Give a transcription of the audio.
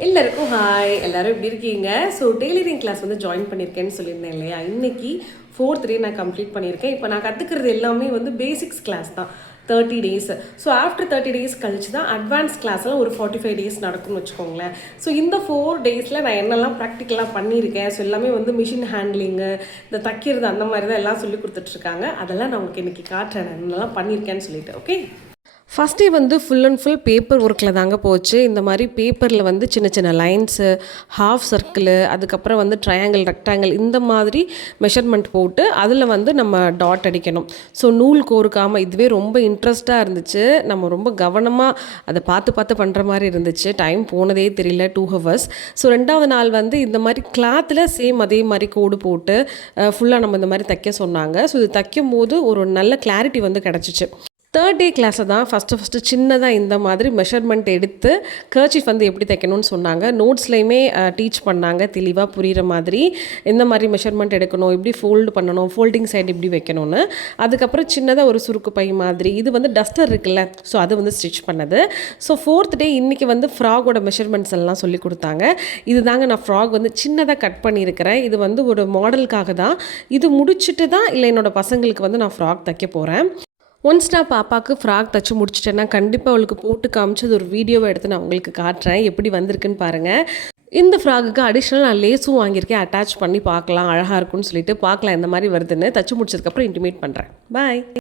எல்லாருக்கும் ஹாய். எல்லாரும் எப்படி இருக்கீங்க? ஸோ டெய்லரிங் கிளாஸ் வந்து ஜாயின் பண்ணியிருக்கேன்னு சொல்லியிருந்தேன் இல்லையா? இன்னைக்கு 4th டே நான் கம்ப்ளீட் பண்ணியிருக்கேன். இப்போ நான் கற்றுக்கிறது எல்லாமே வந்து பேசிக்ஸ் கிளாஸ் தான், 30 டேஸ். ஸோ ஆஃப்டர் 30 டேஸ் கழிச்சு தான் அட்வான்ஸ் கிளாஸ்லாம் ஒரு 45 டேஸ் நடக்கும்னு வச்சுக்கோங்களேன். ஸோ இந்த 4 டேஸில் நான் என்னெல்லாம் ப்ராக்டிக்கலாக பண்ணியிருக்கேன், ஸோ எல்லாமே வந்து மிஷின் ஹேண்ட்லிங்கு, இந்த தைக்கிறது, அந்த மாதிரி தான் எல்லாம் சொல்லி கொடுத்துட்ருக்காங்க. அதெல்லாம் நான் உங்களுக்கு இன்றைக்கி காட்டுறேன் நான் என்னெல்லாம் பண்ணியிருக்கேன்னு சொல்லிட்டு. ஓகே, ஃபஸ்ட் டே வந்து ஃபுல் அண்ட் ஃபுல் பேப்பர் ஒர்க்கில் தாங்க போச்சு. இந்த மாதிரி பேப்பரில் வந்து சின்ன சின்ன லைன்ஸு, ஹாஃப் சர்க்கிளு, அதுக்கப்புறம் வந்து ட்ரையாங்கிள், ரெக்டாங்கிள், இந்த மாதிரி மெஷர்மெண்ட் போட்டு அதில் வந்து நம்ம டாட் அடிக்கணும். ஸோ நூல் கோர்க்காமல் இதுவே ரொம்ப இன்ட்ரெஸ்ட்டாக இருந்துச்சு. நம்ம ரொம்ப கவனமாக அதை பார்த்து பார்த்து பண்ணுற மாதிரி இருந்துச்சு. டைம் போனதே தெரியல, 2 hours. ஸோ 2வது நாள் வந்து இந்த மாதிரி கிளாத்தில் சேம் அதே மாதிரி கோடு போட்டு ஃபுல்லாக நம்ம இந்த மாதிரி தைக்க சொன்னாங்க. ஸோ இது தைக்கும் போது ஒரு நல்ல கிளாரிட்டி வந்து கிடச்சிச்சு. 3rd டே கிளாஸை தான் ஃபஸ்ட்டு சின்னதாக இந்த மாதிரி மெஷர்மெண்ட் எடுத்து கர்ச்சீஃப் வந்து எப்படி தைக்கணும்னு சொன்னாங்க. நோட்ஸ்லையுமே டீச் பண்ணாங்க தெளிவாக புரிகிற மாதிரி. எந்த மாதிரி மெஷர்மெண்ட் எடுக்கணும், எப்படி ஃபோல்டு பண்ணணும், ஃபோல்டிங் சைடு எப்படி வைக்கணும்னு. அதுக்கப்புறம் சின்னதாக ஒரு சுருக்கு பை மாதிரி, இது வந்து டஸ்டர் இருக்குல்ல, ஸோ அது வந்து ஸ்டிச் பண்ணது. ஸோ 4th டே இன்றைக்கி வந்து ஃப்ராகோட மெஷர்மெண்ட்ஸ் எல்லாம் சொல்லி கொடுத்தாங்க. இது தாங்க நான் ஃப்ராக் வந்து சின்னதாக கட் பண்ணியிருக்கிறேன். இது வந்து ஒரு மாடலுக்காக தான். இது முடிச்சுட்டு தான் இல்லை என்னோடய பசங்களுக்கு வந்து நான் ஃப்ராக் தைக்க போகிறேன். ஒன்ஸ் நான் பாப்பாவுக்கு ஃப்ராக் தைச்சி முடிச்சிட்டேன்னா கண்டிப்பாக அவளுக்கு போட்டு காமிச்சு அது ஒரு வீடியோவை எடுத்து நான் உங்களுக்கு காட்டுறேன், எப்படி வந்திருக்குன்னு பாருங்கள். இந்த ஃப்ராகுக்கு அடிஷ்னல் நான் லேஸும் வாங்கியிருக்கேன், அட்டாச் பண்ணி பார்க்கலாம், அழகாக இருக்குன்னு சொல்லிட்டு பார்க்கலாம் எந்த மாதிரி வருதுன்னு. தைச்சி முடிச்சதுக்கப்புறம் இன்டிமேட் பண்ணுறேன். பாய்.